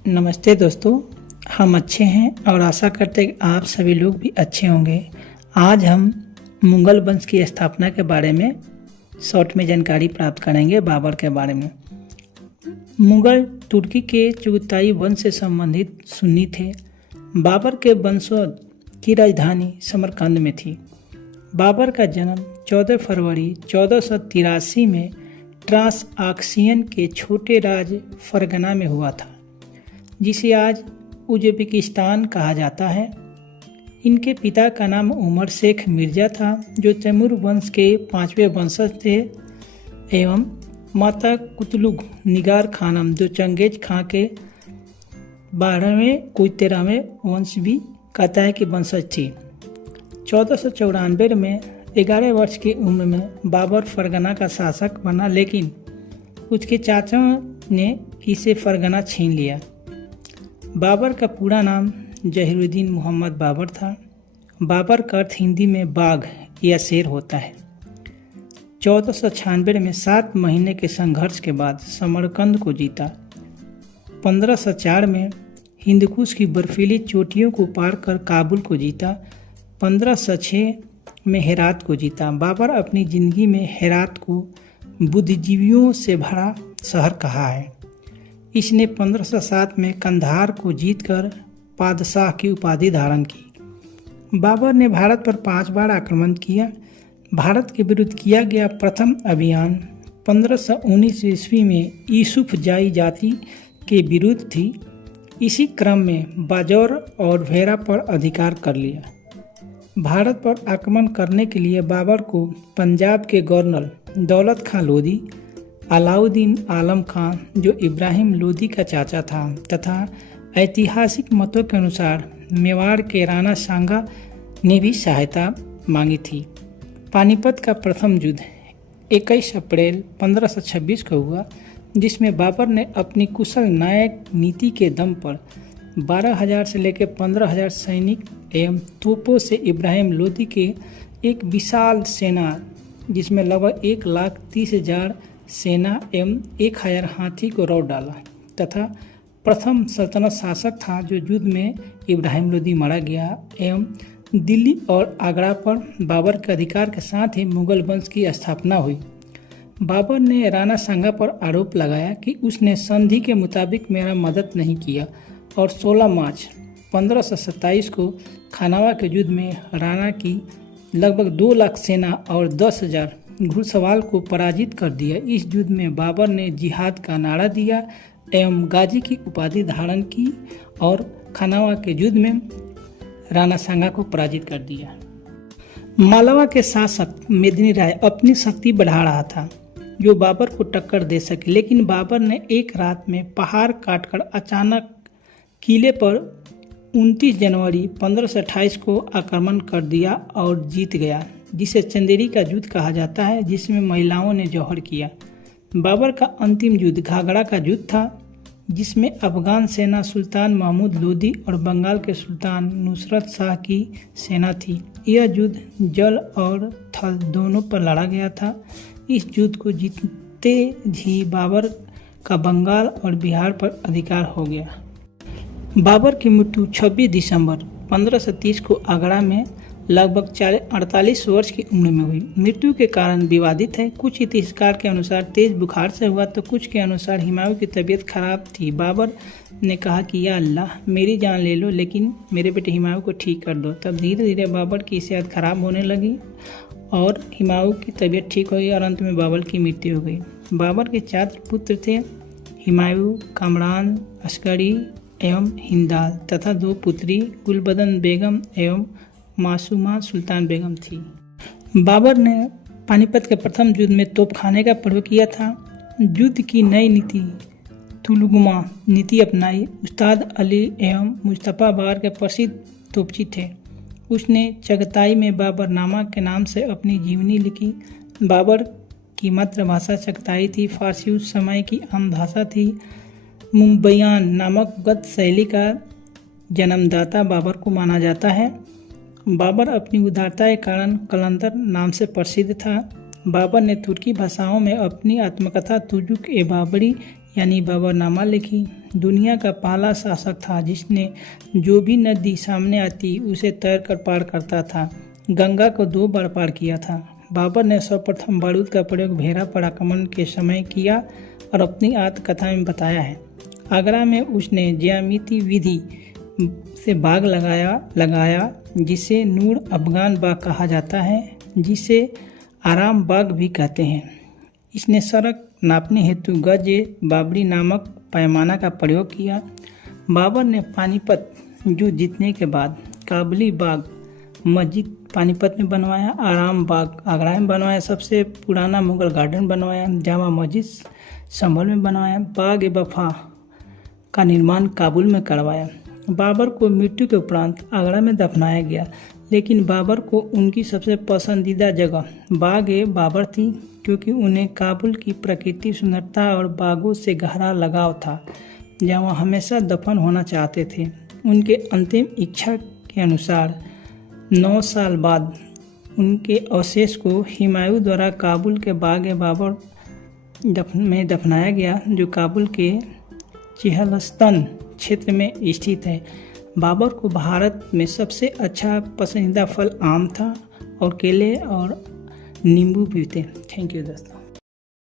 नमस्ते दोस्तों, हम अच्छे हैं और आशा करते हैं कि आप सभी लोग भी अच्छे होंगे। आज हम मुगल वंश की स्थापना के बारे में शॉर्ट में जानकारी प्राप्त करेंगे। बाबर के बारे में। मुगल तुर्की के चुगताई वंश से संबंधित सुन्नी थे। बाबर के वंशज की राजधानी समरकंद में थी। बाबर का जन्म 14 फरवरी 1483 में ट्रांस आक्सियन के छोटे राज्य फरगना में हुआ था, जिसे आज उज़्बेकिस्तान कहा जाता है। इनके पिता का नाम उमर शेख मिर्ज़ा था, जो तैमूर वंश के 5वें वंशज थे, एवं माता कुतलुग निगार खानम, जो चंगेज खां के 12वें कोई 13वें वंश भी कहता है कि वंशज थी। 1494 में 11 वर्ष की उम्र में बाबर फरगना का शासक बना, लेकिन उसके चाचा ने इसे फरगना छीन लिया। बाबर का पूरा नाम जहीरुद्दीन मोहम्मद बाबर था। बाबर का अर्थ हिंदी में बाघ या शेर होता है। 1496 में 7 महीने के संघर्ष के बाद समरकंद को जीता। 1504 में हिंदकुश की बर्फीली चोटियों को पार कर काबुल को जीता। 1506 में हेरात को जीता। बाबर अपनी जिंदगी में हेरात को बुद्धिजीवियों से भरा शहर कहा है। इसने 1507 में कंधार को जीतकर पादशाह की उपाधि धारण की। बाबर ने भारत पर 5 बार आक्रमण किया। भारत के विरुद्ध किया गया प्रथम अभियान 1519 ईस्वी में यूसुफ जाई जाति के विरुद्ध थी। इसी क्रम में बाजौर और भेरा पर अधिकार कर लिया। भारत पर आक्रमण करने के लिए बाबर को पंजाब के गवर्नर दौलत खां लोदी, अलाउद्दीन आलम खां, जो इब्राहिम लोदी का चाचा था, तथा ऐतिहासिक मतों के अनुसार मेवाड़ के राणा सांगा ने भी सहायता मांगी थी। पानीपत का प्रथम युद्ध 21 अप्रैल 1526 को हुआ, जिसमें बाबर ने अपनी कुशल नायक नीति के दम पर 12,000 से लेकर 15,000 सैनिक एवं तोपों से इब्राहिम लोदी के एक विशाल सेना, जिसमें लगभग 1,30,000 सेना एवं 1,000 हाथी को रौंद डाला, तथा प्रथम सल्तनत शासक था जो युद्ध में इब्राहिम लोदी मारा गया। एवं दिल्ली और आगरा पर बाबर के अधिकार के साथ ही मुगल वंश की स्थापना हुई। बाबर ने राणा सांगा पर आरोप लगाया कि उसने संधि के मुताबिक मेरा मदद नहीं किया, और 16 मार्च 1527 को खानावा के युद्ध में राणा की लगभग 2 लाख सेना और 10,000 घुड़सवार को पराजित कर दिया। इस युद्ध में बाबर ने जिहाद का नारा दिया एवं गाजी की उपाधि धारण की और खानावा के युद्ध में राणा सांगा को पराजित कर दिया। मालवा के शासक मेदिनी राय अपनी शक्ति बढ़ा रहा था, जो बाबर को टक्कर दे सके, लेकिन बाबर ने एक रात में पहाड़ काटकर अचानक किले पर 29 जनवरी 1528 को आक्रमण कर दिया और जीत गया, जिसे चंदेरी का युद्ध कहा जाता है, जिसमें महिलाओं ने जौहर किया। बाबर का अंतिम युद्ध घाघरा का युद्ध था, जिसमें अफगान सेना सुल्तान महमूद लोदी और बंगाल के सुल्तान नुसरत शाह की सेना थी। यह युद्ध जल और थल दोनों पर लड़ा गया था। इस युद्ध को जीतते ही बाबर का बंगाल और बिहार पर अधिकार हो गया। बाबर की मृत्यु 26 दिसंबर 1530 को आगरा में लगभग 48 वर्ष की उम्र में हुई। मृत्यु के कारण विवादित है। कुछ इतिहासकार के अनुसार तेज बुखार से हुआ, तो कुछ के अनुसार हुमायूं की तबीयत खराब थी। बाबर ने कहा कि या अल्लाह, मेरी जान ले लो, लेकिन मेरे बेटे हुमायूं को ठीक कर दो। तब धीरे धीरे बाबर की सेहत खराब होने लगी और हुमायूं की तबीयत ठीक हो गई और अंत में बाबर की मृत्यु हो गई। बाबर के 4 पुत्र थे, हुमायूं, कामरान, अस्करी एवं हिंदाल, तथा 2 पुत्री गुलबदन बेगम एवं मासूमा सुल्तान बेगम थी। बाबर ने पानीपत के प्रथम युद्ध में तोपखाने का प्रयोग किया था। युद्ध की नई नीति तुलुगमा नीति अपनाई। उस्ताद अली एवं मुस्तफ़ा बाबर के प्रसिद्ध तोपची थे। उसने चगताई में बाबरनामा के नाम से अपनी जीवनी लिखी। बाबर की मातृभाषा चगताई थी। फारसी उस समय की आम भाषा थी। मुंबईयान नामक गद्य शैली का जन्मदाता बाबर को माना जाता है। बाबर अपनी उदारता के कारण कलंदर नाम से प्रसिद्ध था। बाबर ने तुर्की भाषाओं में अपनी आत्मकथा तुजुक ए बाबरी यानी बाबरनामा लिखी। दुनिया का पहला शासक था जिसने जो भी नदी सामने आती उसे तैर कर पार करता था। गंगा को 2 बार पार किया था। बाबर ने सर्वप्रथम बारूद का प्रयोग भेड़ा पर आक्रमण के समय किया और अपनी आत्मकथा में बताया है। आगरा में उसने ज्यामिति विधि से बाग लगाया जिसे नूर अफगान बाग कहा जाता है, जिसे आराम बाग भी कहते हैं। इसने सड़क नापने हेतु गज बाबरी नामक पैमाना का प्रयोग किया। बाबर ने पानीपत युद्ध जीतने के बाद काबुली बाग मस्जिद पानीपत में बनवाया, आराम बाग आगरा में बनवाया, सबसे पुराना मुगल गार्डन बनवाया, जामा मस्जिद संभल में बनवाया, बाग ए वफा का निर्माण काबुल में करवाया। बाबर को मृत्यु के उपरांत आगरा में दफनाया गया, लेकिन बाबर को उनकी सबसे पसंदीदा जगह बाग ए बाबर थी, क्योंकि उन्हें काबुल की प्राकृतिक सुंदरता और बागों से गहरा लगाव था, जहाँ वह हमेशा दफन होना चाहते थे। उनके अंतिम इच्छा के अनुसार 9 साल बाद उनके अवशेष को हुमायूं द्वारा काबुल के बाग ए बाबर में दफनाया गया, जो काबुल के चिहलस्तन क्षेत्र में स्थित है। बाबर को भारत में सबसे अच्छा पसंदीदा फल आम था और केले और नींबू भी थे। थैंक यू दोस्तों।